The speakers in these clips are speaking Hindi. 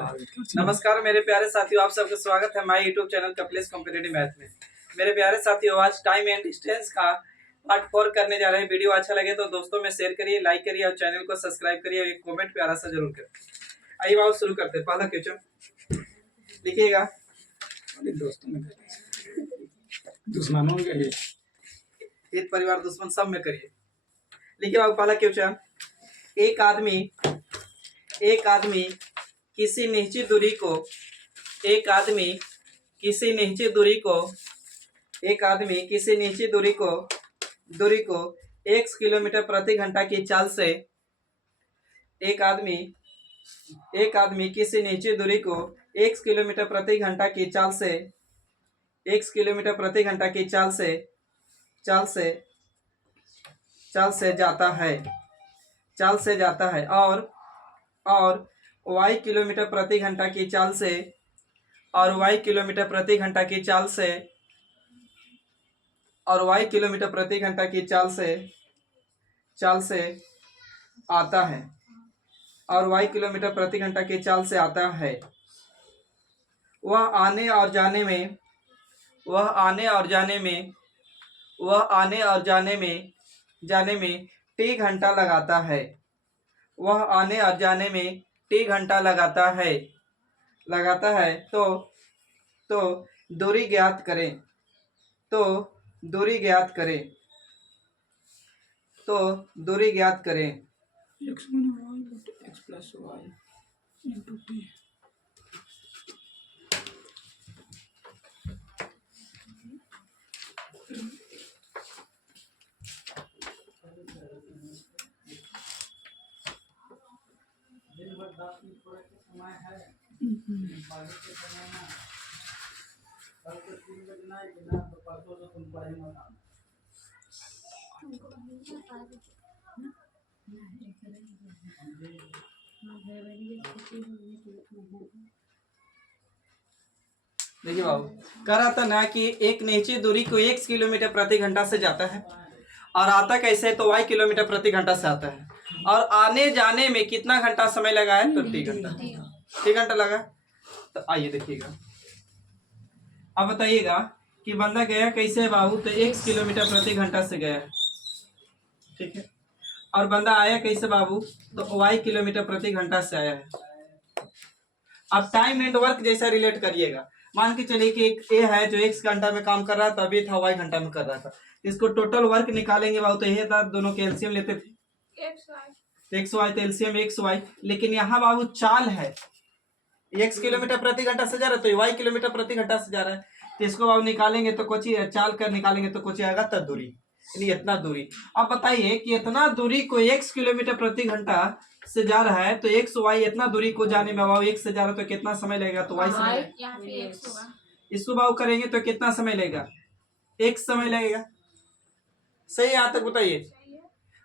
नमस्कार मेरे प्यारे साथियों, आप सबका स्वागत है हमारे YouTube channel Kapilesh competitive math में। मेरे प्यारे साथियों, आज टाइम एंड डिस्टेंस का पार्ट 4 करने जा रहे हैं। वीडियो अच्छा लगे तो दोस्तों में शेयर करिए, लाइक करिए और चैनल को सब्सक्राइब करिए और एक कमेंट प्यारा सा जरूर करिए। आइए बाबू शुरू करते हैं। पहला क्वेश्चन लिखिएगा। दोस्तों में दुश्मनों में करिए, हित परिवार दुश्मन सब में करिए। लिखिए बाबू पहला क्वेश्चन। एक आदमी किसी निश्चित दूरी को x किलोमीटर प्रति घंटा की चाल से एक आदमी किसी निश्चित दूरी को x किलोमीटर प्रति घंटा की चाल से जाता है और y किलोमीटर प्रति घंटा की चाल से आता है। वह आने और जाने में t घंटा लगाता है। तो दूरी ज्ञात करें। x माने y बटे x plus y into t। देखिए बाबू, कह रहा था ना कि एक निश्चित दूरी को x किलोमीटर प्रति घंटा से जाता है और आता कैसे, तो y किलोमीटर प्रति घंटा से आता है और आने जाने में कितना घंटा समय लगा है, तो t घंटा लगा। तो आइए देखिएगा, अब बताइएगा कि बंदा गया कैसे है बाबू, तो x किलोमीटर प्रति घंटा से गया है, ठीक है। और बंदा आया कैसे बाबू, तो y किलोमीटर प्रति घंटा से आया है। अब टाइम एंड वर्क जैसा रिलेट करिएगा। मान के चलिए कि एक ए है जो x घंटा में काम कर रहा था, अभी था y घंटा में कर रहा था। इसको टोटल वर्क निकालेंगे बाबू, तो ये था, दोनों के एलसीएम लेते थे एक्स वाई, तो एलसीएम एक्स वाई। लेकिन यहाँ बाबू चाल है, x किलोमीटर प्रति घंटा से जा रहा है, तो y किलोमीटर प्रति घंटा से जा रहा है। तो इसको बाबू निकालेंगे तो कुछ चाल कर निकालेंगे तो कुछ आएगा तब दूरी, यानी इतना दूरी। अब बताइए कि इतना दूरी को x किलोमीटर प्रति घंटा से जा रहा है, तो एक्स वाई इतना दूरी को जाने में बाबू x से जा रहा है तो कितना समय लगेगा, तो y समय लगेगा। इसको बाबू करेंगे तो कितना समय लगेगा, x समय लगेगा। सही है यहाँ तक बताइए।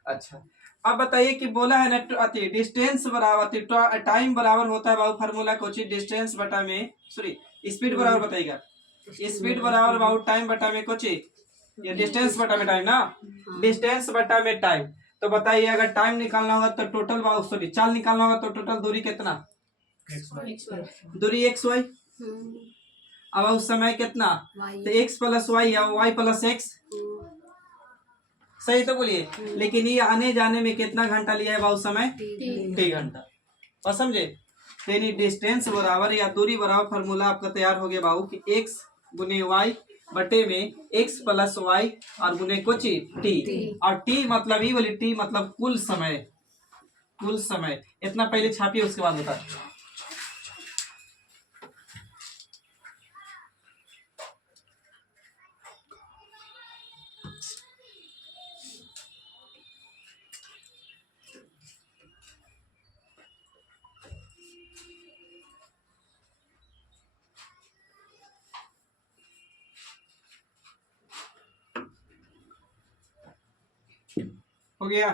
अच्छा, अब बताइए कि बोला है ना डिस्टेंस बराबर टाइम बराबर होता है बाबू, फार्मूला कुछ डिस्टेंस बटा में स्पीड बराबर, बताइएगा स्पीड बराबर बाबू टाइम बटा में कुछ ये डिस्टेंस बटा में टाइम ना, डिस्टेंस बटा में टाइम। तो बताइए अगर टाइम निकालना होगा तो टोटल बाबू चाल निकालना होगा तो टोटल दूरी कितना, दूरी एक्स वाई। अब उस समय कितना, तो एक्स प्लस वाई या वाई प्लस एक्स, सही तो बोलिए। लेकिन ये आने जाने में कितना घंटा लिया है बाबू समय, टी घंटा। और समझे, यानी डिस्टेंस बराबर या दूरी बराबर फार्मूला आपका तैयार हो गया बाबू कि एक्स गुने वाई बटे में एक्स प्लस वाई और गुने कुछ टी। और टी मतलब ही बोली, टी मतलब कुल समय। इतना पहले छापिए, उसके बाद बता। हो गया,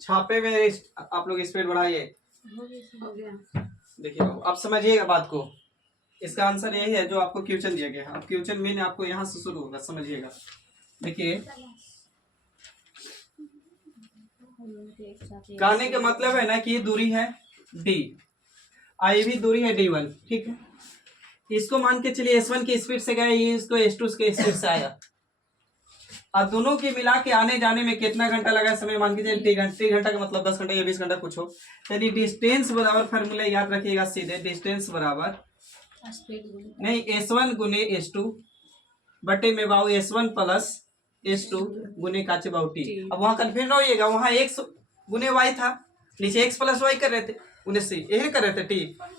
छापे में आप लोग स्पीड बढ़ाइए। देखिए अब समझिएगा बात को। इसका आंसर यही है जो आपको क्वेश्चन दिया गया है। अब क्वेश्चन मेन आपको यहाँ से शुरू होगा, समझिएगा। देखिए कहने का मतलब है ना कि ये दूरी है d आई भी दूरी है D1, ठीक है। इसको मान के चलिए S1 की स्पीड से गए, ये इसको S2 के स्पीड से आया, और दोनों के मिला के आने जाने में कितना घंटा लगा समय मान के चलिए 3 घंटा का मतलब 10 घंटा या 20 घंटा कुछ हो। चलिए डिस्टेंस बराबर फॉर्मूला याद रखिएगा सीधे, डिस्टेंस बराबर नहीं S1 गुने S2 बटे में बाऊ S1 प्लस S2 गुने काचे बाऊ T। अब वहां कन्फ्यूजन होइएगा, वहां x गुने y था, नीचे x प्लस y कर रहे थे, उन्हें सी यही कर रहे थे T।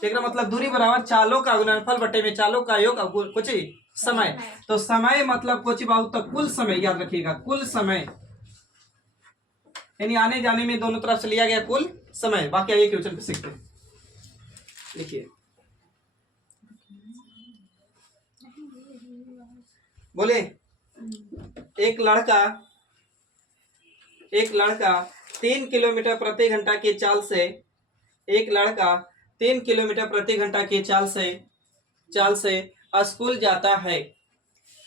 एक मतलब दूरी बराबर चालों का गुणनफल बटे में चालों का योग और कुछ समय। तो समय मतलब कुछ बाऊ तो कुल समय याद रखिएगा, कुल समय यानी आने जाने में दोनों तरफ से लिया गया कुल समय। बाकी आइए क्वेश्चन पे सीखते हैं। लिखिए, बोले एक लड़का 3 किलोमीटर प्रति घंटा की चाल से, एक लड़का 3 किलोमीटर प्रति घंटा की चाल से स्कूल जाता है।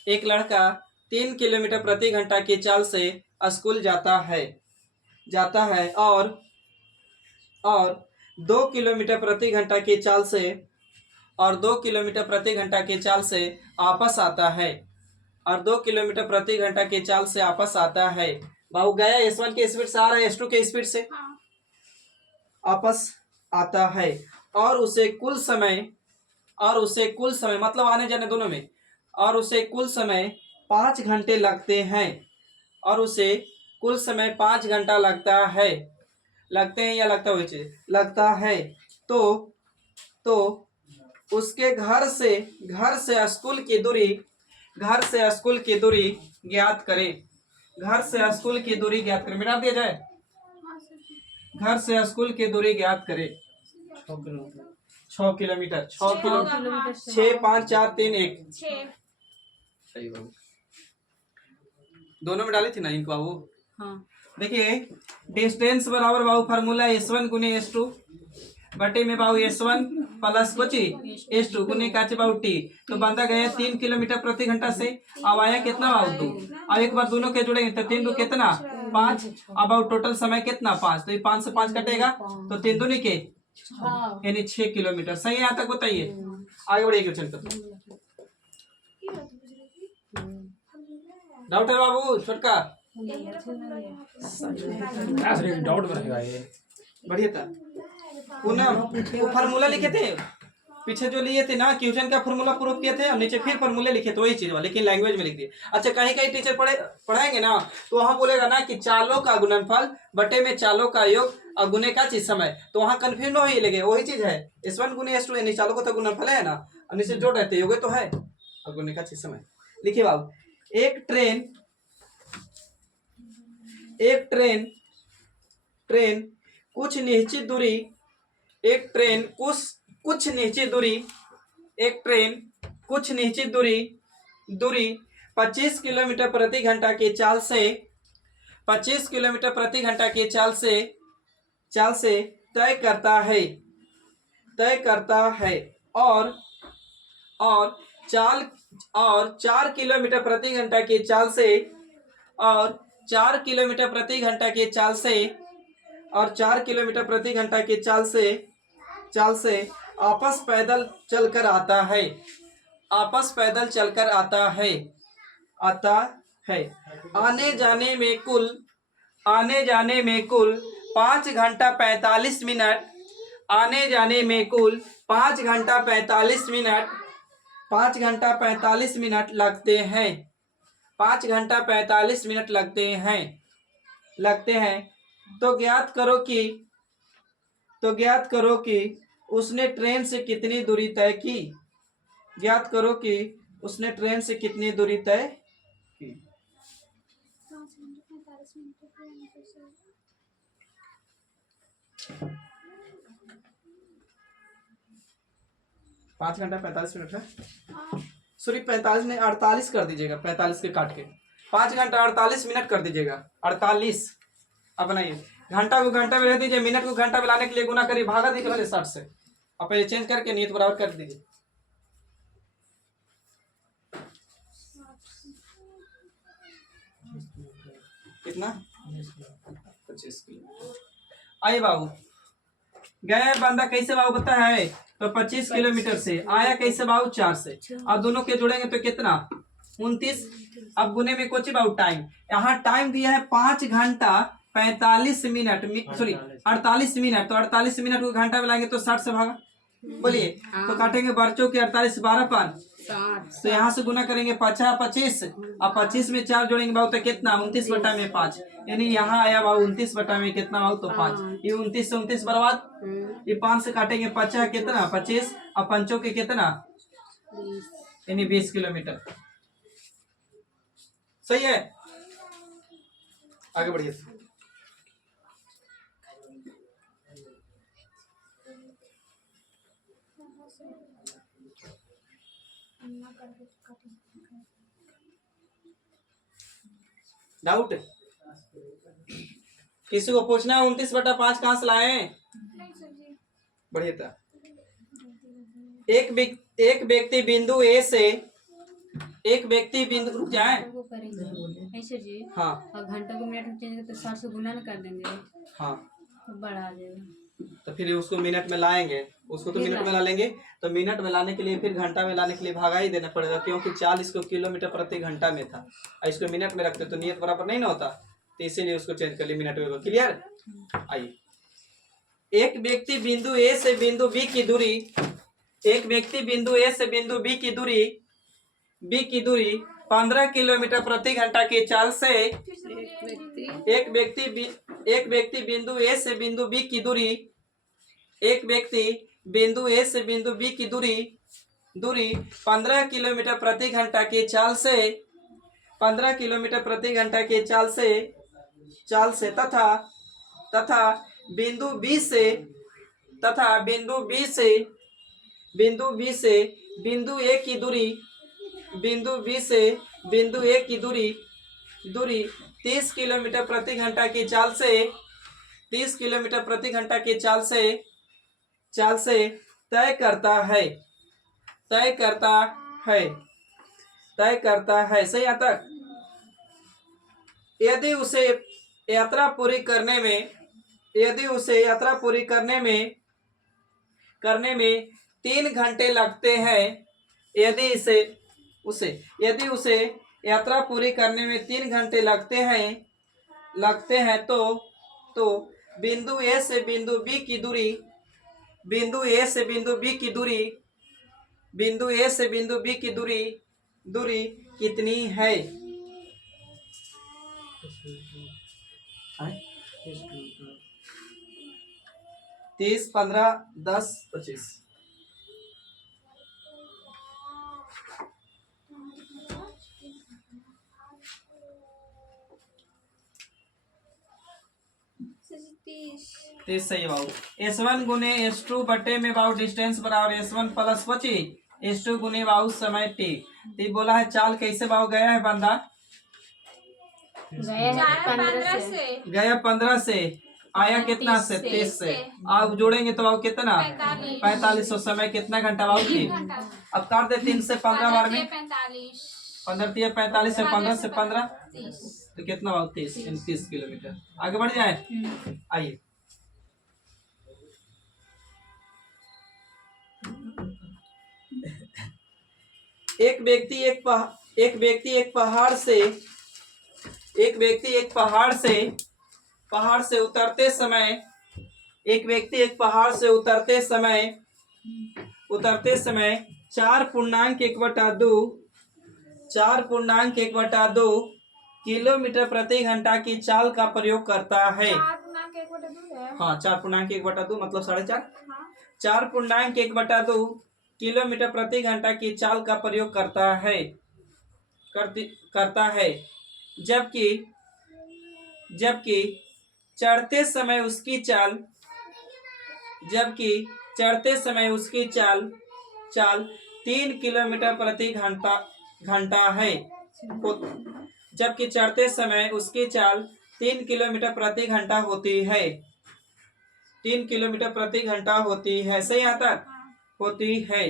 एक लड़का 3 किलोमीटर प्रति घंटा की चाल से स्कूल जाता है और 2 किलोमीटर प्रति घंटा की चाल से, और 2 किलोमीटर प्रति घंटा की चाल से वापस आता है, और 2 किलोमीटर प्रति घंटा की चाल से वापस आता है। बाबू गया S1 के स्पीड से, आ रहा है S2 के स्पीड से वापस आता है, और उसे कुल समय मतलब आने जाने दोनों में, और उसे कुल समय 5 घंटे लगते हैं, और उसे कुल समय 5 घंटा लगता है, लगते हैं या लगता हुई चीज लगता है। तो उसके घर से स्कूल की दूरी ज्ञात करें। घर से स्कूल की दूरी ज्ञात करें, मिटा दिया जाए। घर से स्कूल की दूरी ज्ञात करें। 6 किलोमीटर 6 5 4 3 1 सही बाबू, दोनों में डाली थी ना इनको बाबू। हाँ देखिए, डिस्टेंस बराबर बाबू फार्मूला S1 गुने S2 बटे में बाबू S1 प्लस कोची S2 गुने काचे बाबू T। तो बंदा गया 3 किलोमीटर प्रति घंटा से, अब आया कितना बाबू 2। अब एक बार दोनों के जुड़ेंगे तो 3 2 कितना 5, अब बाबू टोटल समय कितना 5, तो ये 5 से 5 कटेगा तो 3 दूनी के यानी 6 किलोमीटर। सही है यहाँ तक बताइए, आगे बढ़िए क्वेश्चन पर। डाउट है बाबू छोटका? डाउट रहेगा ये बढ़िया था। पुनः वो फार्मूला लिखे थे पीछे जो लिए थे ना, क्वेश्चन का फार्मूला प्रूफ किए थे, और नीचे फिर फार्मूले लिखे थे वही चीज वाला, लेकिन लैंग्वेज में लिख दिए। अच्छा कहीं कहीं टीचर पढ़ाएंगे ना तो वहां बोलेगा ना कि चालों का गुणनफल बटे में चालों का योग और गुने का चीज समय, तो वहां कंफ्यूज हो ही लगे, वही चीज है S1 गुने S2 यानी चालों का तो गुणनफल है ना, और नीचे जोड़ रहते योग तो है और गुने का चीज समय। लिखिए बाबू, एक ट्रेन कुछ निश्चित दूरी, एक ट्रेन कुछ निश्चित दूरी 25 किलोमीटर प्रति घंटा की चाल से 25 किलोमीटर प्रति घंटा की चाल से तय करता है और 4 किलोमीटर प्रति घंटा की चाल से, और 4 किलोमीटर प्रति घंटा की चाल से, और 4 किलोमीटर प्रति घंटा की चाल से आपस पैदल चलकर आता है। आने जाने में कुल 5 घंटा 45 मिनट, आने जाने में कुल 5 घंटा 45 मिनट 5 घंटा 45 मिनट लगते हैं। 5 घंटा 45 मिनट लगते हैं। तो ज्ञात करो कि उसने ट्रेन से कितनी दूरी तय की। ज्ञात करो कि उसने ट्रेन से कितनी दूरी तय की। 5 घंटा 45 मिनट है, सॉरी 45 नहीं 48 कर दीजिएगा, 45 के काट के 5 घंटा 48 मिनट कर दीजिएगा। 48 अब बनाइए, घंटा को घंटा में रह दीजिए, मिनट को घंटा में लाने के लिए गुना करिए, भागा दीजिए 60 से, अब पहले चेंज करके नियत बराबर कर दीजिए। कितना 25 किलो। आइए बाबू, गया बंदा कैसे बाबू बता है, तो 25 किलोमीटर से आया कैसे बाबू 4 से, और दोनों के जोड़ेंगे तो कितना 29। अब गुने में कुछ बाबू टाइम, यहाँ टाइम दिया है 5 घंटा 45 मिनट, सॉरी 48 मिनट, तो 48 मिनट को घंटा में लाएंगे तो 60 से भागा, बोलिए तो काटेंगे बच्चों के 48 12 5, तो यहाँ से गुना करेंगे 50 25, और 25 में 4 जोड़ेंगे बाबू तो कितना 29/5, यानी यहाँ आया बाबू 29 में कितना बाबू तो 5, ये 29 से 29 बर्बाद, ये 5 से काटेंगे 50 कितना 25, और पंचों के कितना यानी 20 किलोमीटर। सही है, आगे बढ़िए। डाउट किसी को पूछना है 29/5 कहां से लाए हैं? बढ़िया था। एक व्यक्ति बिंदु ए से, एक व्यक्ति बिंदु, रुक जाए ऐसे जी हाँ, और घंटों को मिनट में चेंज तो 60 से गुना न कर देंगे हाँ, तो बढ़ा जाएगा। तो फिर उसको मिनट में लाएंगे, उसको तो मिनट में ला लेंगे, तो मिनट में लाने के लिए फिर घंटा में लाने के लिए भागा ही देना पड़ेगा, क्योंकि 40 को किलोमीटर प्रति घंटा में था, और इसको मिनट में रखते तो नियत बराबर नहीं ना होता, तो इसीलिए उसको चेंज कर लिया मिनट में। क्लियर? आइए, एक व्यक्ति बिंदु ए से बिंदु बी की दूरी, एक व्यक्ति बिंदु ए से बिंदु बी की दूरी 15 किलोमीटर प्रति घंटा की चाल से, एक व्यक्ति बिंदु ए से बिंदु बी की दूरी, एक व्यक्ति बिंदु ए से बिंदु बी की दूरी 15 किलोमीटर प्रति घंटा की चाल से, 15 किलोमीटर प्रति घंटा की चाल से तथा बिंदु बी से बिंदु ए की दूरी, बिंदु बी से बिंदु ए की दूरी 30 किलोमीटर प्रति घंटा की चाल से, 30 किलोमीटर प्रति घंटा की चाल से तय करता है। सही आता। यदि उसे यात्रा पूरी करने में 3 घंटे लगते हैं, यदि उसे यात्रा पूरी करने में 3 घंटे लगते हैं तो बिंदु ए से बिंदु बी की दूरी कितनी है? 30 15 10 25। तीस सही बाबू। S1 गुने S2 बटे में बाबू डिस्टेंस बराबर S1 प्लस 25 S2 गुने बाबू समय T। तो बोला है चाल कैसे बाबू गया है बंदा? गया 15 से, आया कितना से 30 से, आप जोड़ेंगे तो बाबू कितना 45। समय कितना घंटा बाबू 3। अब काट दे 3 से 15 बार में 15 45 से 15 से 15 तो कितना बाबू 30 किलोमीटर। आगे बढ़ जाए। आइए, एक व्यक्ति एक पहाड़ से उतरते समय 4.1/2 किलोमीटर प्रति घंटा की चाल का प्रयोग करता है। हाँ, 4.1/2 मतलब 4.5। 4.1/2 किलोमीटर प्रति घंटा की चाल का प्रयोग करता है, जबकि चढ़ते समय उसकी चाल 3 किलोमीटर प्रति घंटा है। जबकि चढ़ते समय उसकी चाल 3 किलोमीटर प्रति घंटा होती है। 3 किलोमीटर प्रति घंटा होती है। सही आता होती है।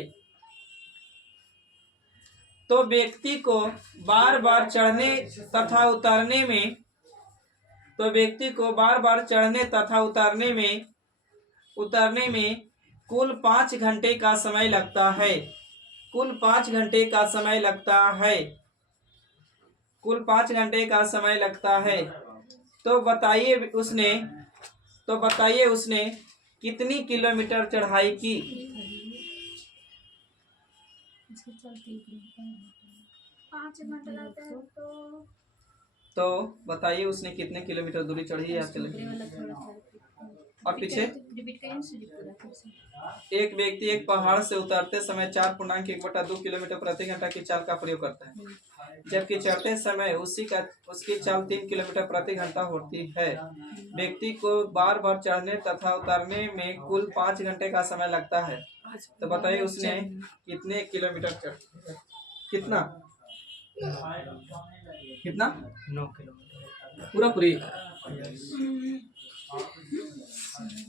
तो व्यक्ति को बार बार चढ़ने तथा उतरने में उतरने में कुल 5 घंटे का समय लगता है। कुल 5 घंटे का समय लगता है। कुल 5 घंटे का समय लगता है। तो बताइए उसने कितनी किलोमीटर चढ़ाई की। इसके चलते 5 घंटे लगता है तो बताइए उसने कितने किलोमीटर दूरी चढ़ी है चले। ऊपरे वाला थोड़ा सा और पीछे रिपीट करें ना सूजी पूरा फिर से। एक व्यक्ति एक पहाड़ से उतरते समय 4.1/2 किलोमीटर प्रति घंटा की चाल का प्रयोग करता है, जबकि चढ़ते समय उसकी चाल 3 किलोमीटर प्रति घंटा होती है। व्यक्ति को बार बार चढ़ने तथा उतरने में कुल 5 घंटे का समय लगता है। तो बताइए उसने कितने किलोमीटर चढ़ कितना कितना 9 किलोमीटर पूरा पूरी।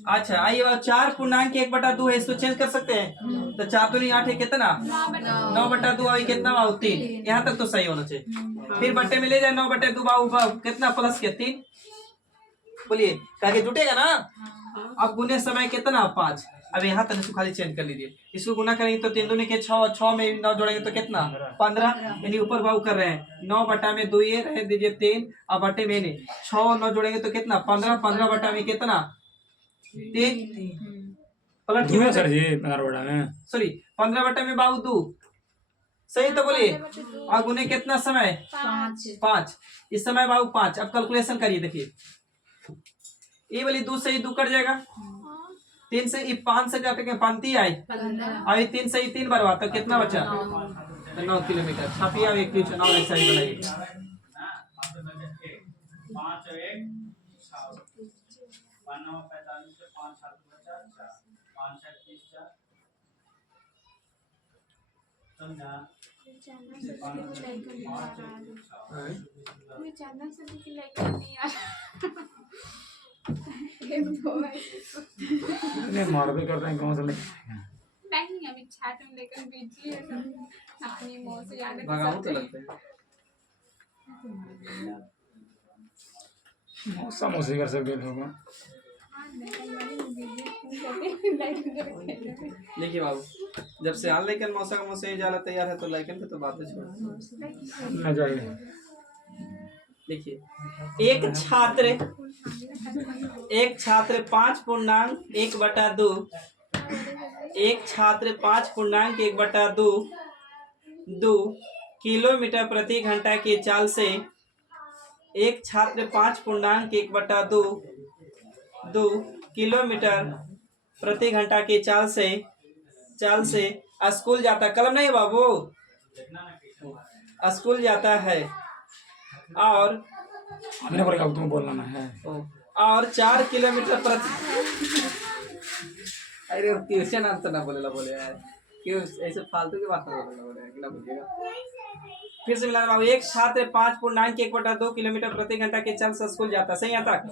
अच्छा आइए 4.1/2 है, इसको चेंज कर सकते हैं। तो 4 दूनी 8 है कितना 9/2 आई कितना बाबू 3। यहाँ तक तो सही होना चाहिए। फिर बट्टे में ले जाए 9/2 बाबू कितना प्लस के 3 बोलिए ताकि जुटेगा ना। अब गुने समय कितना 5। अब यहाँ तक इसको खाली चेंज कर लीजिए। इसको गुना करेंगे तो 3 दूनी के 6, 6 में 9 जोड़ेंगे तो कितना 15। यानी ऊपर बाबू कर रहे हैं 9/2 ये रह दीजिए 3 और बट्टे में 6 और 9 जोड़ेंगे तो कितना 15। 15 में कितना 3 पलट दूर है सर जी 15 में। सॉरी 15 में बाबू 2 सही तो बोलिए। और गुने कितना समय 5। इस समय बाबू 5। अब कैलकुलेशन करिए देखिए ये वाली 2 से ही 2 कट जाएगा। 3 से 5 से काटेंगे 5 आई और ये 3 से ही 3 बार तो कितना बचा 9 किलोमीटर। छापिए अब एक क्वेश्चन और ऐसा ही बनाइए। नहीं मार भी करते हैं कौन सा नहीं अभी छात में लेकर बिजी है सब अपनी मौत से याद भगाऊं तो लगता है मौसम उसी कर सकते होगा। देखिए बाबू जब से आन लेकिन मौसम से जाला तैयार है तो लाइकन पे तो बात है छोड़। न जाइए देखिए एक छात्र 5.1/2 एक छात्र 5.1/2 किलोमीटर प्रति घंटा की चाल से एक छात्र 5.1/2 किलोमीटर प्रति घंटा की चाल से स्कूल जाता। कलम नहीं बाबू स्कूल जाता है और मेरे पर तुम बोलना ना है और 4 किलोमीटर प्रति अरे ट्यूशन आंसर ना बोले यार क्यों ऐसे फालतू की बात बोलेगा बोलिएगा। फिर से मिला बाबू एक छात्र 5.1/2 किलोमीटर प्रति घंटा के चाल से स्कूल जाता सही यहाँ तक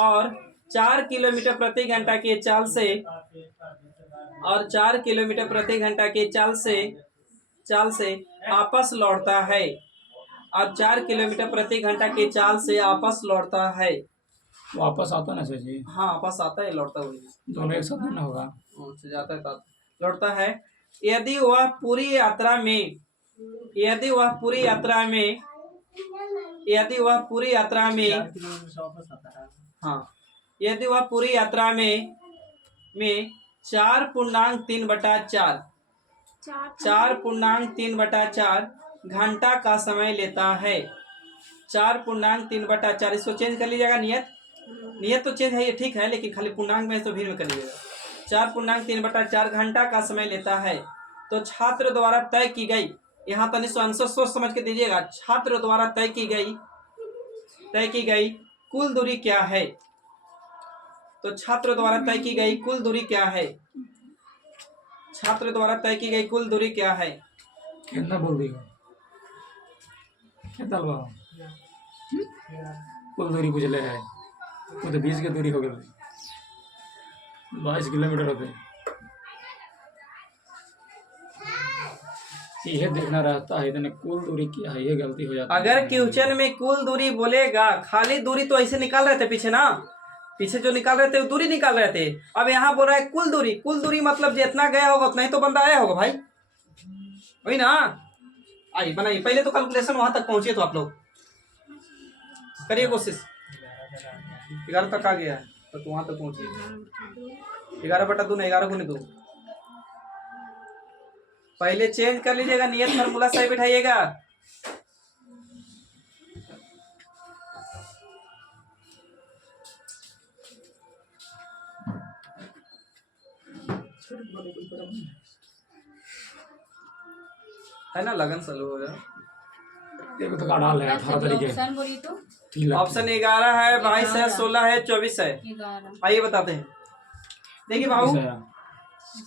और 4 किलोमीटर प्रति घंटा के चाल से और 4 किलोमीटर प्रति घंटा के चाल से वापस लौटता है और 4 किलोमीटर प्रति घंटा के चाल से वापस लौटता है। वापस आता ना सर जी। हाँ वापस आता है लौटता हुआ दोनों एक साथ ना होगा जाता है लौटता है। यदि वह पूरी यात्रा में यदि वह पूरी यात्रा में हाँ यदि वह पूरी यात्रा में 4.3/4 घंटा का समय लेता है। 4.3/4 इसको चेंज कर लीजिएगा। नियत तो चेंज है ये ठीक है लेकिन खाली पूर्णांक में तो भीड़ में कर लीजिएगा। 4.3/4 घंटा का समय लेता है। तो छात्र द्वारा तय की गई यहाँ तक आंसर सोच समझ के दीजिएगा। छात्र द्वारा तय की गई कुल दूरी क्या है। तो छात्र द्वारा तय की गई कुल दूरी क्या है। छात्र द्वारा तय की गई कुल दूरी क्या है। कितना बोल देगा कितना कुल दूरी पूछ ले है वो तो 20 की दूरी हो गई 22 किलोमीटर होते ये देखना रहता है इतने कुल दूरी क्या है ये गलती हो जाती है। अगर क्वेश्चन में कुल दूरी बोलेगा खाली दूरी तो ऐसे निकाल रहे थे पीछे ना पीछे जो निकाल रहे थे वो दूरी निकाल रहे थे। अब यहाँ बोल रहा है कुल दूरी मतलब जितना गया होगा उतना ही तो बंदा आया होगा भाई, वही ना। आइए बनाइए, पहले तो कैलकुलेशन वहां तक पहुंचे तो आप लोग करिए कोशिश। 11 तक आ गया है तो वहां तक पहुंचिए। 11/2 ना 11 × 2। पहले चेंज कर लीजिएगा, नियत फार्मूला सही बिठाइएगा। है ना, लगन चालू हो गया। देखो तो डाल है 18 तरीके ऑप्शन बोलिए तो 3 लाख ऑप्शन 11 है, 22 है, 16 है, 24 है। 11 आइए बताते हैं। देखिए बाबू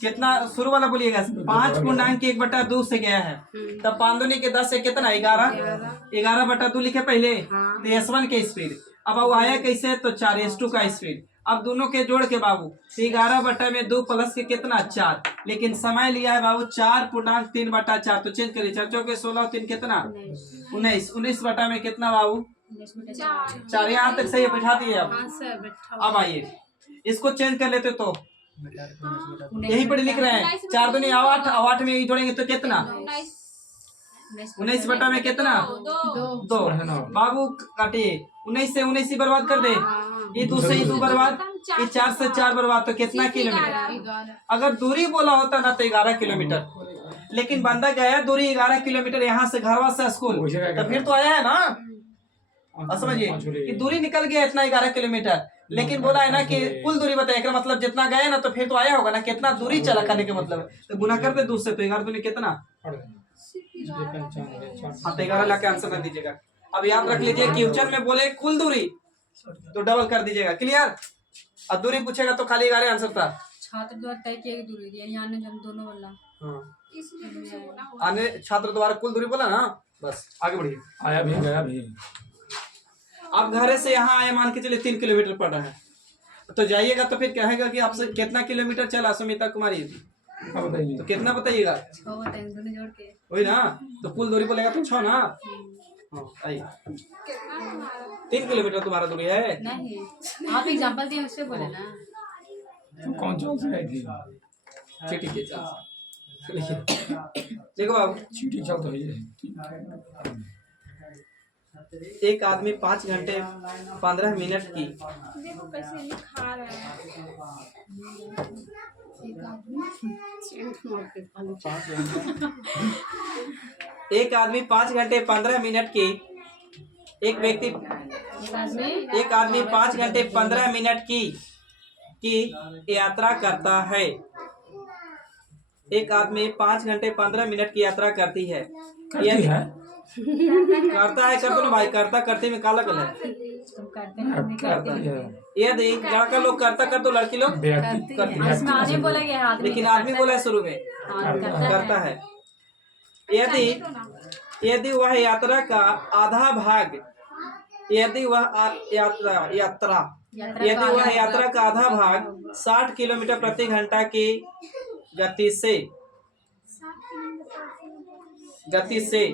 कितना शुरू वाला बोलिएगा। 5.1/2 से गया है, तब 5 दूनी के 10 से कितना 11। 11/2 लिखे पहले तो S1 के स्पीड। अब वो आया कैसे तो 4S2 का स्पीड। अब दोनों के जोड़ के बाबू 11/2 प्लस के कितना 4, लेकिन समय लिया है बाबू 4.3/4। तो चेंज करिए, 4 के 16 और 3 कितना 19। 19 में कितना बाबू 4। यहाँ तक सही है, बैठा दिए। अब आइए इसको चेंज कर लेते तो यहीं पर लिख रहे हैं 4 दूनी 8, 8 में जोड़ेंगे तो कितना 19 में कितना 2। बाबू काटिए, 19 से 19 ही बर्बाद कर दे। ये 2 से 2 बर्बाद, ये 4 से 4 बर्बाद, तो कितना किलोमीटर। अगर दूरी बोला होता ना तो 11 किलोमीटर, लेकिन बंदा गया दूरी 11 किलोमीटर यहाँ से घरवा से स्कूल, तो फिर तो आया है ना। और समझिए कि दूरी निकल गया इतना 11 किलोमीटर, लेकिन बोला है ना कि कुल दूरी बताए, मतलब जितना गए ना तो फिर तो आया होगा ना, कितना दूरी चला करने के मतलब। तो गुना कर दे 2 से, तो 11 दूनी कितना। हाँ तो 11 लाके आंसर कर दीजिएगा। अब याद रख लीजिए क्वेश्चन में बोले कुल दूरी तो डबल कर दीजिएगा, क्लियर। अब दूरी पूछेगा तो खाली 11 आंसर था। छात्र द्वारा तय किए गए दूरी यानी आने जब दोनों वाला आने छात्र द्वारा कुल दूरी बोला ना, बस आगे बढ़िए। आया भी गया भी। आप घर से यहाँ आए, मान के चलिए 3 किलोमीटर पड़ रहा है, तो जाइएगा तो फिर कहेगा कि आपसे कितना किलोमीटर चला सुमिता कुमारी, तो कितना बताइएगा 6 बताएं दोनों जोड़ के वही ना। तो कुल दूरी बोलेगा तो 6 ना। हाँ आइए 3 किलोमीटर तुम्हारा दूरी है। नहीं, आप एग्जांपल दिए उससे बोले ना। तो कौन सा से आई थी चीटी के चाल देखो बाबू, चीटी चल तो है। एक आदमी 5 घंटे 15 मिनट की देखो कैसे लिखा रहा है। एक आदमी 5 घंटे 15 मिनट की एक व्यक्ति एक आदमी 5 घंटे 15 मिनट की यात्रा करता है। एक आदमी 5 घंटे 15 मिनट की यात्रा करती है। करता है कर दो ना भाई, करता करते में काला कलर है। करता है यदि लड़का लोग करता कर दो, लड़की लोग करती है, बोला गया आदमी, लेकिन आदमी बोला है शुरू में करता है। यदि वह यात्रा का आधा भाग यदि वह यात्रा का आधा भाग 60 किलोमीटर प्रति घंटा की गति से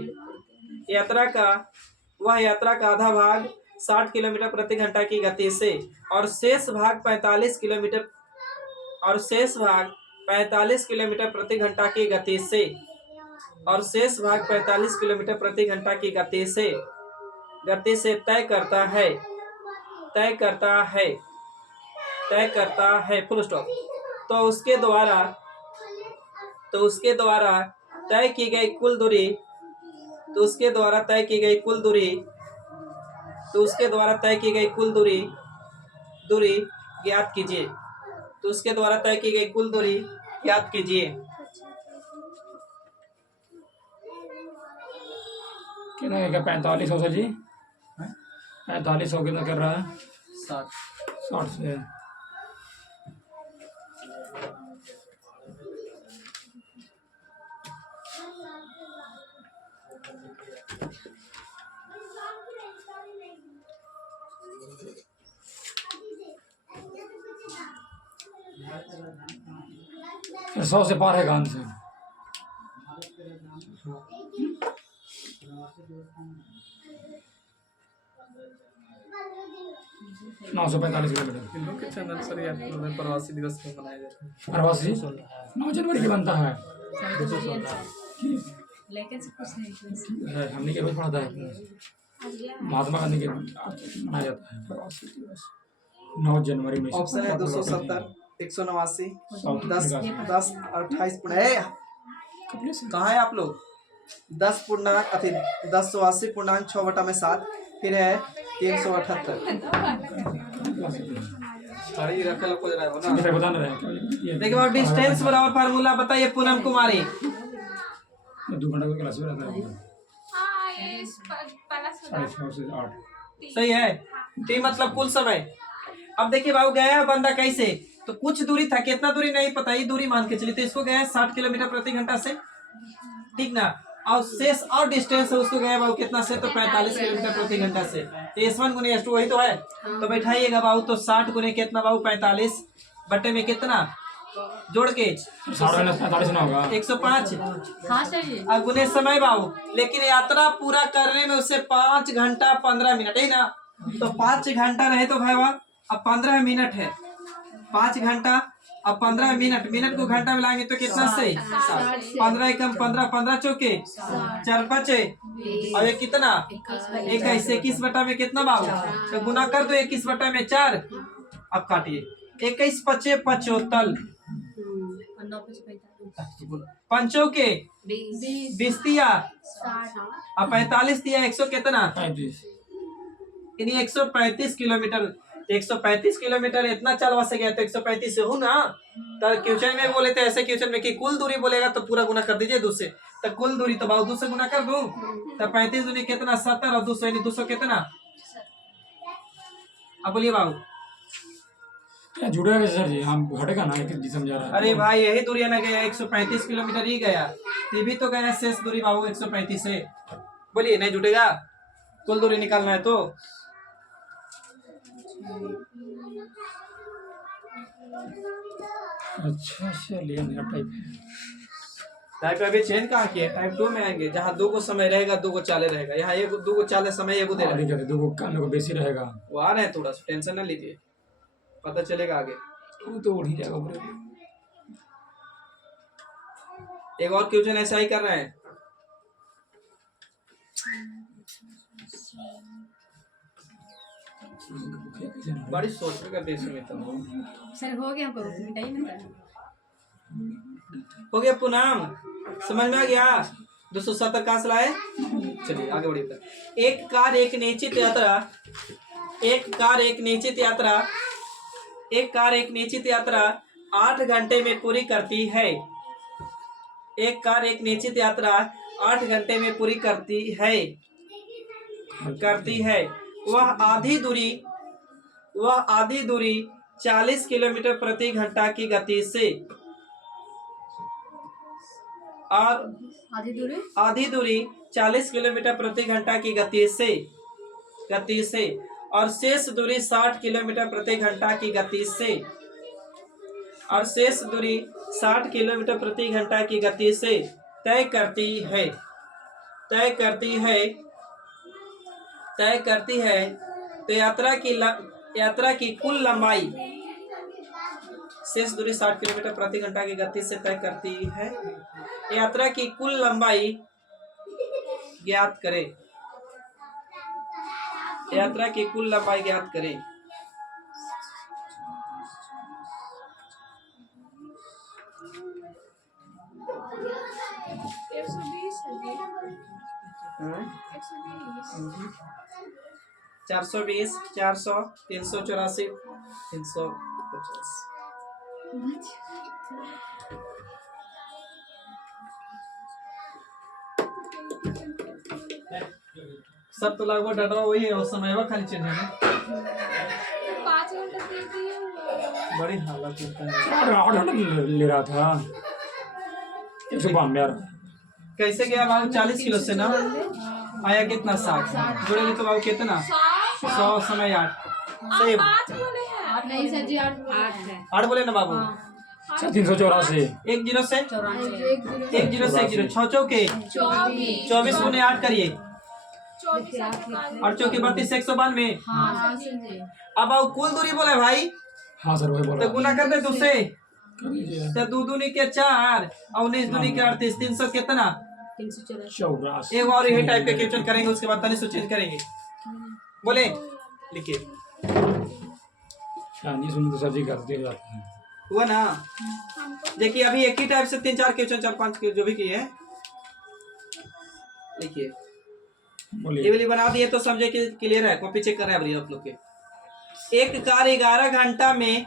यात्रा का आधा भाग 60 किलोमीटर प्रति घंटा की गति से और शेष भाग 45 किलोमीटर प्रति घंटा की गति से तय करता है फुल स्टॉप। तो उसके द्वारा तय की गई कुल दूरी ज्ञात कीजिए। तो उसके द्वारा तय की गई कुल दूरी ज्ञात कीजिए। कितना क्या 4500 से जी 4500 कितना कर रहा है 60 से। ये 100 से पार है गान से। 945 किलोमीटर। इन लोग के चैनल सर यार में प्रवासी दिवस क्यों मनाया जाता है? प्रवासी 9 जनवरी के बनता है। लेकिन से कुछ नहीं हमने के रोज पढ़ा था महात्मा गांधी के मनाया जाता है प्रवासी दिवस 9 जनवरी में। ऑप्शन है 270, 189, 10, 28 कहाँ है आप लोग? 10.80 फिर है 378। साड़ी रखल को जरा हो ना। ये बता रहे हैं देखिए अब डिस्टेंस बराबर फार्मूला बताइए पूनम कुमारी। 2 घंटा का क्लास में रहता है। हाँ ये प्लस 6:30 से 8। सही है। टी मतलब कुल समय। अब देखिए बाबू गया है बंदा कैसे, तो कुछ दूरी था, कितना दूरी नहीं पता, ये दूरी मान के चलिए, तो इसको गया है 60 किलोमीटर प्रति घंटा से, ठीक ना। और शेष और डिस्टेंस है उसको गया बाबू कितना से, तो 45 किलोमीटर प्रति घंटा से। तो S1 गुने S2 वही तो है। तो बैठाइएगा बाबू, तो 60 गुने कितना बाबू 45 बटे में कितना जोड़ के 45 ना होगा 105 हाँ सही और गुने समय बाबू। लेकिन यात्रा पूरा करने में उससे 5 घंटा 15 मिनट है ना, तो 5 घंटा रहे तो भाई वाह अब 15 मिनट है। 5 घंटा अब 15 मिनट, मिनट को घंटा मिलाएंगे तो कितना से 15 एकम 15, 15 चौके 4 5 और ये कितना 21, 21 बटा में कितना बाबू, तो गुना कर दो 21 बटा में 4। अब काटिए 21 5 75 पंचों के 20 दिया अब 45 दिया 100 कितना 35। यानी 135 किलोमीटर। 135 किलोमीटर इतना चलवा से गया तो 135 से हूँ ना। तो क्वेश्चन में बोले थे ऐसे क्वेश्चन में कि कुल दूरी बोलेगा तो पूरा गुना कर दीजिए 2 से, तो कुल दूरी तो बाबू 2 से गुना कर दूं, तो 35 दूनी कितना 70 और 200 यानी 200 कितना। अब बोलिए बाबू। क्या जुड़ेगा कैसे सर जी, हम घटेगा ना एक समझा रहा है। अरे भाई यही दूरी ना गया 135 किलोमीटर ही गया, ये भी तो गया शेष दूरी बाबू 135 है। बोलिए नहीं जुटेगा, कुल दूरी निकालना है तो। अच्छा चलिए नया टाइप टाइप अभी चेंज कहाँ किया, टाइप 2 में आएंगे जहाँ 2 को समय रहेगा 2 को चाले रहेगा। यहाँ 2 को चाले समय 1 को दे रहा है। है। 2 काम को बेसी रहेगा, वो आ रहे हैं, थोड़ा सा टेंशन ना लीजिए, पता चलेगा आगे। वो तो उड़ ही जाएगा पूरे। एक और क्वेश्चन ऐसा ही कर रहे हैं। बड़ी सोच में करते हैं तो सर हो गया हमको मिटाई नहीं हो गया पूनम, समझ में आ गया। 270 कहाँ से लाए, चलिए आगे बढ़िए। एक कार एक निश्चित यात्रा 8 घंटे में पूरी करती है। एक कार एक निश्चित यात्रा 8 घंटे में पूरी करती है। वह आधी दूरी 40 किलोमीटर प्रति घंटा की गति से और आधी दूरी 40 किलोमीटर प्रति घंटा की गति से और शेष दूरी 60 किलोमीटर प्रति घंटा की गति से और शेष दूरी 60 किलोमीटर प्रति घंटा की गति से तय करती है। तो यात्रा की कुल लंबाई, शेष दूरी 60 किलोमीटर प्रति घंटा की गति से तय करती है। यात्रा की कुल लंबाई ज्ञात करें। यात्रा की कुल लंबाई ज्ञात करें। हाँ? 420, 400, 384, 350। सब तो लगभग डटवा वही है, उस समय वह खाली चेंज है ना। 5 घंटे दे दिए। बड़ी हालत होता है। 8 घंटे ले रहा था 192 यार। कैसे गया बाबू 40 किलो से ना आया कितना 60 जोड़ेंगे तो बाबू कितना 100 समय 8 सही 5 बोले हैं। नहीं सर जी 8 है 8 बोले ना बाबू। 384 1 0 से 84 1 0 से 1 0 6 चौके 24 गुने 8 करिए और चौकी 32 से 192। हाँ सर जी। अब आओ कुल दूरी बोले भाई, हाँ सर वही बोला। तो गुना कर दे 2 से, कर दीजिए। तो 2 दूनी के 4 और 19 दूनी के 38, 300 कितना। 84। एक और यही टाइप का क्वेश्चन करेंगे, उसके बाद तनी चेंज करेंगे। बोले लिखिए, नहीं सुन तो सर जी करते हो जाते हैं। हुआ ना। देखिए अभी एक ही टाइप से 3-4 क्वेश्चन 4-5 जो भी किए हैं लिखिए। बोलिए। ये वाली बना दिए तो समझे कि क्लियर है, कॉपी चेक कर रहे हैं अभी आप लोग के। एक कार 11 घंटा में,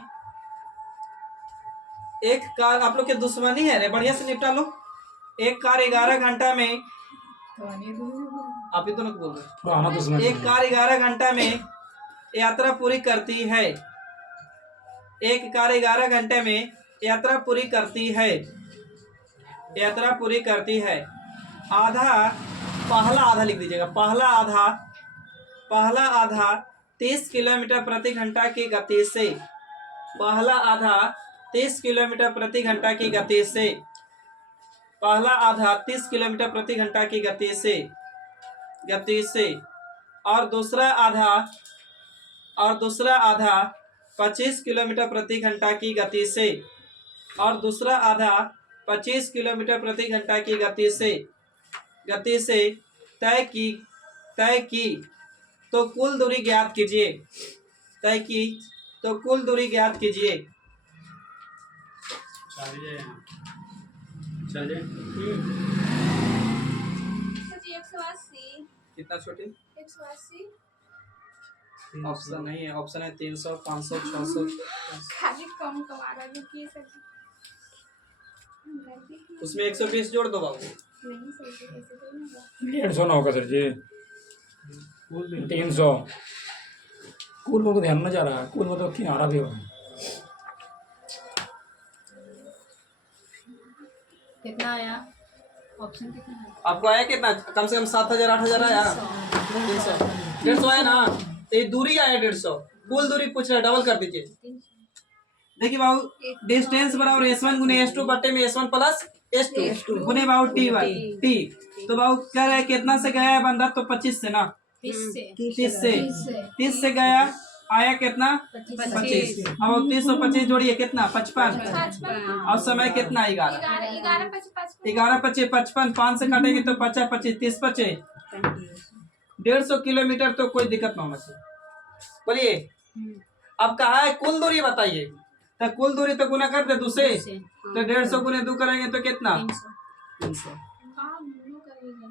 एक कार आप लोग के दुश्मनी है रे, बढ़िया से निपटा लो। एक कार 11 घंटा में, आप ही दोनों को बोल रहे हैं। पुराना दुश्मन। एक कार 11 घंटा में यात्रा पूरी करती है। एक कार 11 घंटे में यात्रा पूरी करती है, यात्रा पूरी करती है। आधा, पहला आधा लिख दीजिएगा। पहला आधा 30 किलोमीटर प्रति घंटा की गति से, पहला आधा 30 किलोमीटर प्रति घंटा की गति से, पहला आधा 30 किलोमीटर प्रति घंटा की गति से, और दूसरा आधा 25 किलोमीटर प्रति घंटा की गति से, और दूसरा आधा 25 किलोमीटर प्रति घंटा की गति से तय की तो कुल दूरी ज्ञात कीजिए। तय की तो कुल दूरी ज्ञात कीजिए। चलिए। सर जी 180। कितना छोटी 180 ऑप्शन नहीं है, ऑप्शन है 300, 500, 600। खाली कम कमा रहा है कि सर जी। उसमें 120 जोड़ दो बाबू। नहीं सर जी, ऐसे तो नहीं होगा। 150 ना होगा सर जी। 300। कूल में तो ध्यान में जा रहा है, कूल में तो किनारा भी होगा। कितना आया ऑप्शन, कितना है? आपको आया कितना? कम से कम 7,000 8,000 आया। 300 150 आया ना, तो ये दूरी आया 150। कुल दूरी पूछ रहा है, डबल कर दीजिए। देखिए बाबू, डिस्टेंस बराबर S1 गुने S2 बट्टे में S1 प्लस S2 गुने बाबू T। तो बाबू कह रहे हैं कितना से गया है बंदा, तो 25 से ना, 30 से गया, आया कितना 25। अब 30 और 25 जोड़िए कितना 55, और समय कितना 11। 11 55 11 25 55, 5 से काटेंगे तो 50 25 30 25 150 किलोमीटर। तो कोई दिक्कत ना होना चाहिए। बोलिए अब कहा है कुल दूरी बताइए, तो कुल दूरी तो गुना कर दे 2 से, तो 150 गुने 2 करेंगे तो कितना 300। कहाँ मुँह करेगा।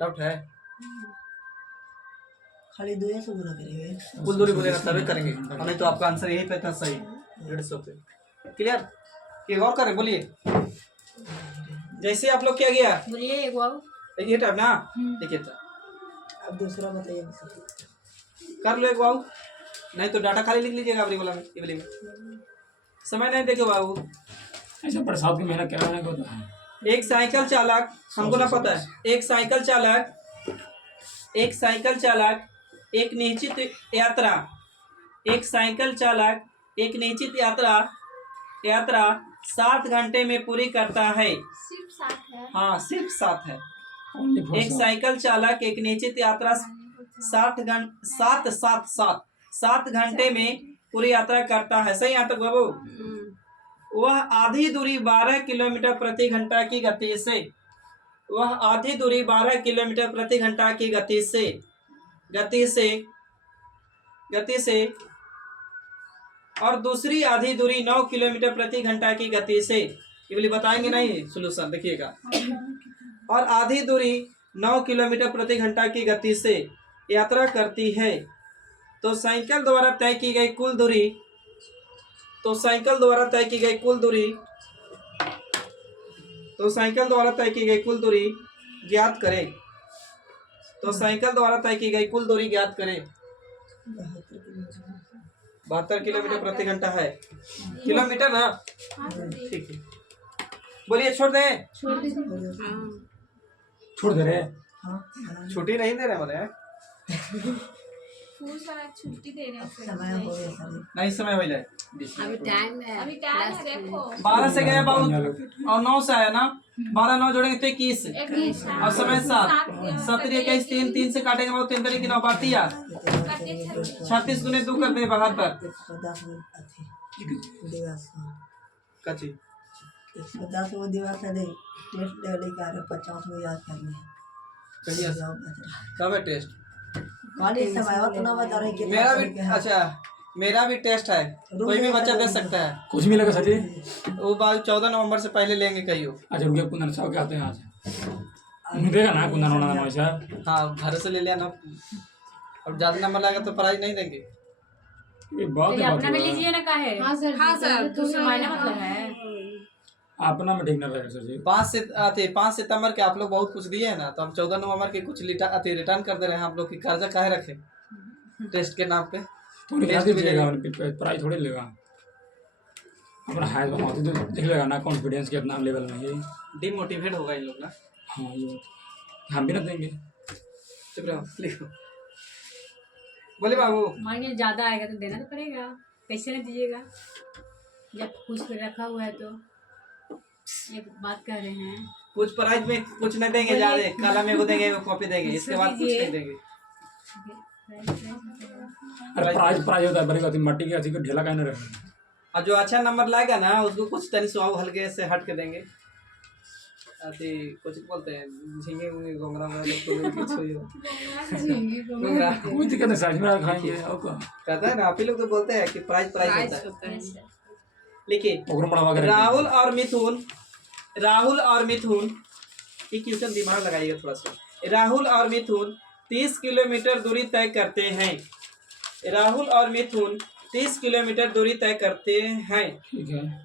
डाउट है? खाली 2 से गुना करेंगे। कुल दूरी बोलेगा तभी करेंगे, नहीं तो आपका आंसर यही पे था सही 150 पे। क्लियर? ये गौर करें। बोलिए जैसे आप लोग क्या गया बोलिए एक बाबू। ये टाइप ना, देखिए तो अब दूसरा बताइए। कर लो एक बाबू, नहीं तो डाटा खाली लिख लीजिएगा अबरी वाला में, ये वाली में। समय नहीं देखो बाबू। ऐसा बरसात की मेहनत कराने को होता है। एक साइकिल चालक, हमको ना पता है, एक साइकिल चालक एक निश्चित यात्रा, एक साइकिल चालक एक निश्चित यात्रा 7 घंटे में पूरी करता है। सिर्फ 7 है। हाँ सिर्फ 7 है। Only for एक some. साइकिल चालक एक निश्चित यात्रा 7 घंटे में पूरी यात्रा करता है। सही यहाँ तक बाबू? वह आधी दूरी 12 किलोमीटर प्रति घंटा की गति से, वह आधी दूरी 12 किलोमीटर प्रति घंटा की गति से और दूसरी आधी दूरी 9 किलोमीटर प्रति घंटा की गति से, ये वाली बताएंगे नहीं सोल्यूशन, देखिएगा। और आधी दूरी 9 किलोमीटर प्रति घंटा की गति से यात्रा करती है, तो साइकिल द्वारा तय की गई कुल दूरी, तो साइकिल द्वारा तय की गई कुल दूरी ज्ञात करें। तो साइकिल द्वारा तय की गई कुल दूरी ज्ञात करें। 72 किलोमीटर प्रति घंटा है। किलोमीटर ना, हाँ सर जी। ठीक है। बोलिए छोड़ दें? छोड़ दे रहे। हाँ छुट्टी नहीं दे रहे बोले। फूल सारा छुट्टी दे रहे हैं समय हो गया सर। नहीं समय हो जाए अभी टाइम है अभी क्या है देखो 12 से गए बाबू और 9 से आया ना 12 9 जोड़ेंगे तो 21 21 और समय 7 17 21 3 से काटेंगे बाबू 3 तरीके 9 बाती यार 36 गुने 2 करते हैं 72 110 में अथी दिवस कची 110 वो दिवस है नहीं टेस्ट डेली का 50 में याद करनी है। कहिए जाओ बता कब है टेस्ट कौन इस समय उतना बता रहे कितना मेरा भी तरीके हैं। अच्छा मेरा भी टेस्ट है कोई भी बच्चा दे सकता है कुछ मिलेगा सर जी? वो बात 14 नवंबर से पहले लेंगे कहियो अच्छा रुकिए, कुंदन साहब के आते हैं आज मिलेगा ना कुंदन होना हमारे साहब? हाँ घर से ले लिया ना अब ज्यादा नंबर लाएगा तो प्राइज नहीं देंगे ये बहुत है अपना में लीजिए ना काहे हाँ सर दूसरा मायने मतलब है अपना में ठीक ना रहेगा सर जी। 5 सितंबर के आप लोग बहुत कुछ दिए हैं ना तो हम 14 नवंबर के कुछ रिटर्न कर दे रहे हैं आप लोग की कर्जा काहे रखे टेस्ट के नाम पे तो लिखा टेस्ट भी दीजिएगा, प्राइस थोड़ी लेगा अपना हाइट बनाते तो देख लेगा ना कॉन्फिडेंस के अपना लेवल में। ये डिमोटिवेट होगा इन लोग ना हाँ ये हम भी ना देंगे। चुप रहो लिखो बोले बाबू मान लीजिए ज्यादा आएगा तो देना तो पड़ेगा, कैसे नहीं दीजिएगा जब कुछ रखा हुआ है तो। एक बात कह रहे हैं कुछ प्राइज में कुछ नहीं देंगे ज्यादा काला में वो देंगे वो कॉपी देंगे इसके बाद कुछ नहीं देंगे अरे प्राइस होता है बड़ी बात मट्टी की अथी को ढेला कहने रहे। और जो अच्छा नंबर लाएगा ना उसको कुछ तनी सुहाव हल्के से हट के देंगे अति कुछ बोलते हैं झींगे उंगे गोंगरा में कुछ गोंगरा कोई दिक्कत नहीं सर में खाएंगे और क्या कहता है ना आप ही लोग तो बोलते हैं कि प्राइज होता है। लिखिए ओकरो बढ़ावा के राहुल और मिथुन ये क्वेश्चन दिमाग लगाइएगा थोड़ा सा। राहुल और मिथुन 30 किलोमीटर दूरी तय करते हैं। राहुल और मिथुन 30 किलोमीटर दूरी तय करते हैं। ठीक है।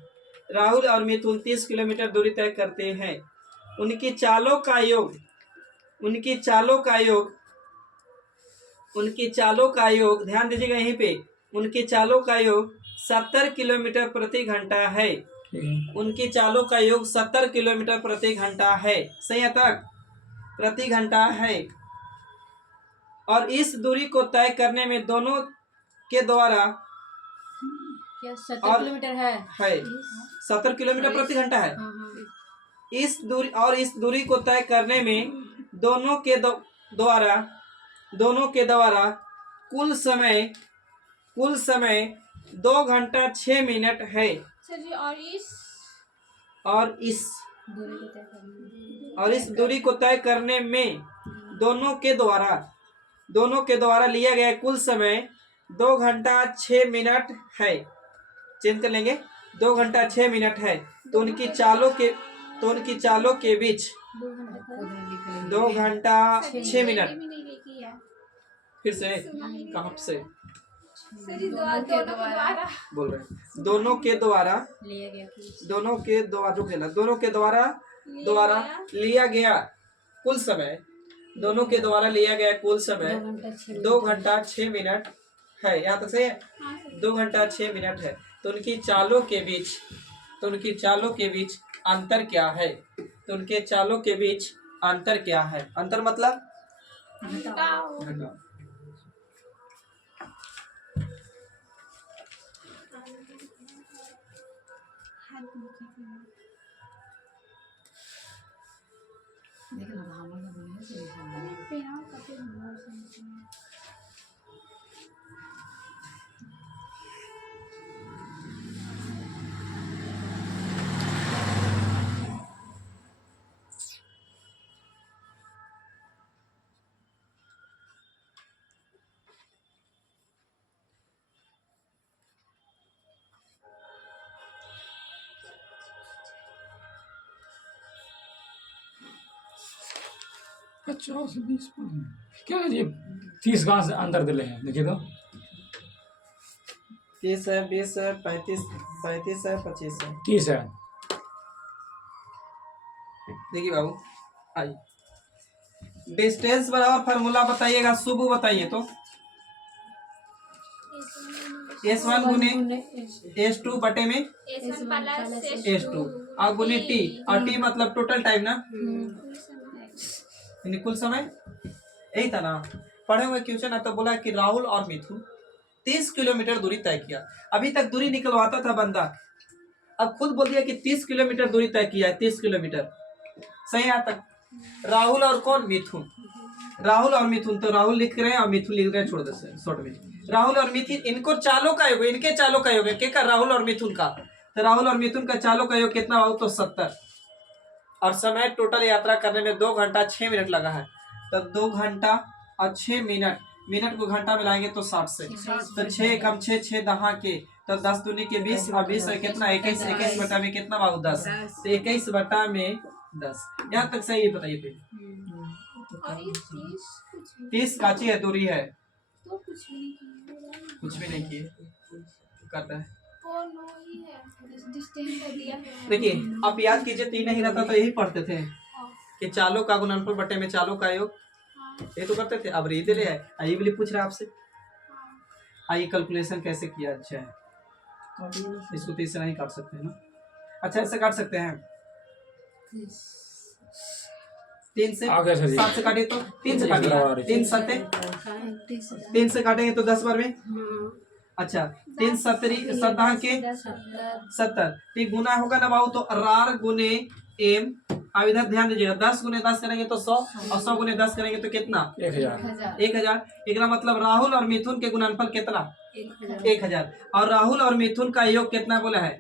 राहुल और मिथुन 30 किलोमीटर दूरी तय करते हैं। उनकी चालों का योग ध्यान दीजिएगा यहीं पे। उनकी चालों का योग 70 किलोमीटर प्रति घंटा है। उनकी चालों का योग 70 किलोमीटर प्रति घंटा है। सही तक प्रति घंटा है। और इस दूरी को तय करने में दोनों के द्वारा क्या 70 किलोमीटर है 70 किलोमीटर प्रति घंटा है। हाँ हाँ इस दूरी को तय करने में दोनों के द्वारा कुल समय 2 घंटा 6 मिनट है। सर जी और इस दूरी को तय करने में दोनों के द्वारा लिया गया कुल समय 2 घंटा 6 मिनट है। चेंज कर लेंगे 2 घंटा 6 मिनट है। तो उनकी चालों के बीच 2 घंटा 6 मिनट फिर से कहाँ से सर जी दोनों के द्वारा बोल रहे हैं दोनों के द्वारा लिया गया कुल समय 2 घंटा 6 मिनट है। यहाँ तक सही है। 2 घंटा 6 मिनट है। तो उनकी चालों के बीच अंतर क्या है? अंतर मतलब घटाओ। अच्छा 20 क्या है ये 30 कहाँ से अंदर दिले हैं देखिए तो 30 है 20 है 35 है 25 है 30 है। देखिए बाबू आइए डिस्टेंस बराबर फार्मूला बताइएगा। शुभ बताइए तो S1 गुने S2 बटे में S2 और गुने T और T मतलब टोटल टाइम ना यानी कुल समय यही था ना। पढ़े हुए क्वेश्चन है तो बोला कि राहुल और मिथुन 30 किलोमीटर दूरी तय किया। अभी तक दूरी निकलवाता था बंदा, अब खुद बोल दिया कि 30 किलोमीटर दूरी तय किया है, 30 किलोमीटर। सही यहाँ तक। राहुल और कौन? मिथुन। राहुल और मिथुन, तो राहुल लिख रहे हैं और मिथुन लिख रहे हैं, छोड़ दे शॉर्ट में। राहुल और मिथुन, इनको चालों का योग, इनके चालों का योग है क्या का? राहुल और मिथुन का। तो राहुल और मिथुन का चालों का योग कितना हो? तो 70। और समय टोटल यात्रा करने में 2 घंटा 6 मिनट लगा है। तो 2 घंटा और 6 मिनट, मिनट को घंटा मिलाएंगे तो 60 से। तो 6 कम 6 6 दहा के, तो 10 दूनी के 20 और 20 और कितना 21, 21 बटा में कितना बाबू 10। तो 21 बटा में 10। यहाँ तक सही है, बताइए फिर। और ये 30 कुछ भी 30 काची है दूरी है, तो कुछ भी नहीं किया। कुछ भी नहीं किए करता है। वो नो ही है, डिस्टेंस है दिया है। देखिए आप याद कीजिए, 3 नहीं रहता तो यही पढ़ते थे हाँ, कि चालों का गुणनफल बटे में चालों का योग, हाँ, ये तो करते थे। अब रीते ले है, आइए भी पूछ रहा है आपसे, हाँ। आइए कैलकुलेशन कैसे किया। अच्छा है, इसको 30 से नहीं काट सकते हैं ना? अच्छा ऐसे काट सकते हैं, 3 से आगे सर जी। 7 से काटिए तो 3 से काटिए, 3 सत्ते 3 से काटेंगे तो 10 बार में। अच्छा 3 सत्तरी 7 के 70, ठीक गुना होगा ना बाबू, तो अरार गुने एम। अब इधर ध्यान दीजिएगा, 10 गुने 10 करेंगे तो 100, और 100 गुने 10 करेंगे तो कितना? 1000। 1000। एक मतलब राहुल और मिथुन के गुणनफल कितना? 1000। और राहुल और मिथुन का योग कितना बोला है?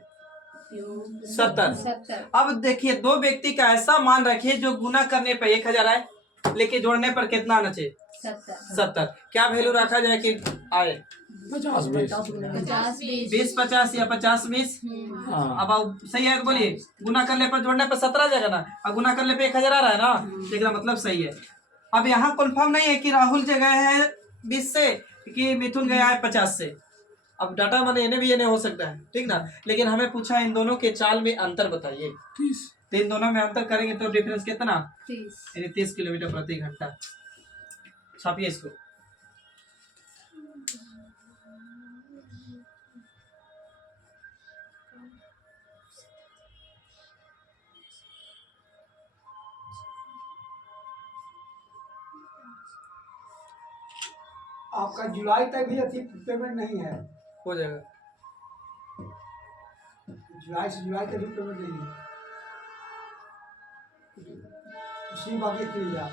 70। अब देखिए, दो व्यक्ति का ऐसा मान रखिए जो गुना करने पर 1000 आए, लेकिन जोड़ने पर कितना आना चाहिए? 70। क्या वैल्यू रखा जाए कि आए? 50 20। 20 50 या 50 20। हाँ अब सही है तो बोलिए, गुना करने पर जोड़ने पर 17 आ जाएगा ना, और गुना करने पे 1000 आ रहा है ना, इसका मतलब सही है। अब यहाँ कन्फर्म नहीं है कि राहुल जो गए हैं 20 से कि मिथुन गया है 50 से। अब डाटा माने इन्हें भी इन्हें हो सकता है, ठीक ना, लेकिन हमें पूछा इन दोनों के चाल में अंतर बताइए। 30। तो इन दोनों में अंतर करेंगे तो डिफरेंस कितना? 30। यानी 30 किलोमीटर प्रति घंटा। छापिए इसको। आपका जुलाई तक भी अति पेमेंट नहीं है, हो जाएगा। जुलाई से जुलाई तक भी पेमेंट नहीं है, उसी बाकी क्रिया।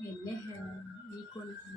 इन्हें है, ये कौन है?